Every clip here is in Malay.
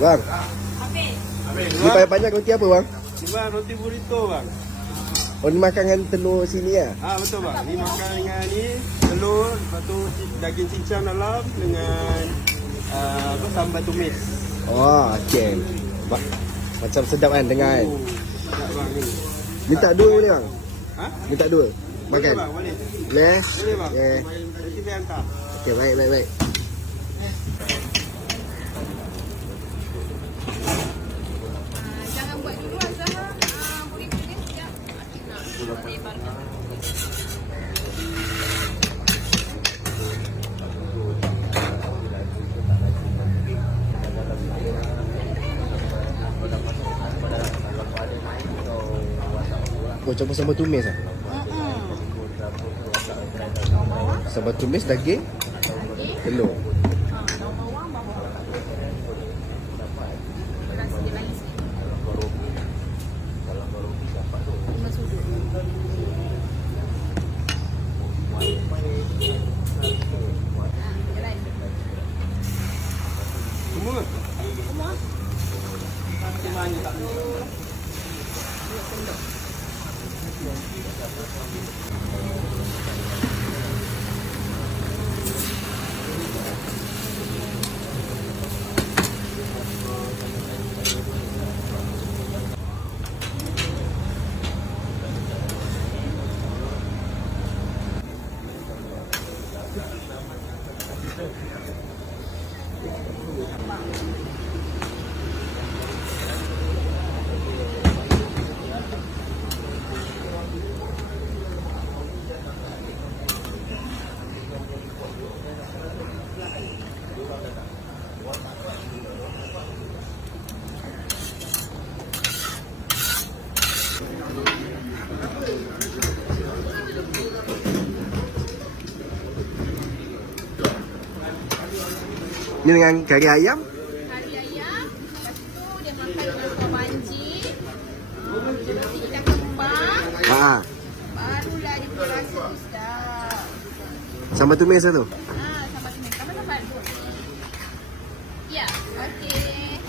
Bang, ni panjang roti apa bang? Ni bang, roti burrito bang. Oh, ni makan dengan telur sini ya? Betul bang. Ni makan dengan ni telur, lepas tu daging cincang dalam dengan sambal tumis. Oh, okey. Macam sedap kan dengar kan? Sedap bang ni. Minta dua boleh bang? Ha? Minta dua? Makan? Boleh bang, boleh. Boleh? Boleh bang. Okay. Nanti saya hantar. Okey, baik. Jangan buat dulu Azhar. Burrito dia sekejap. Asyik nak lebarkan. Oh, campur sambal tumis ah? Sambal tumis, daging, telur. Daun bawang, bawang. Rasa dia lain sikit. 5 sudut. Dia lain. Semua ke? Semua. Ni dengan kari ayam. Kari ayam. Lepas tu dia makan dengan kuah banjir. Roti ikan kembang. Barulah dia punya rasa tu sedap. Sambal tumis lah tu. Sambal tumis. Sambal. Ya, okey.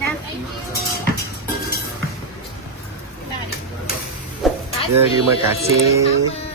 Nah, thank you. Terima kasih.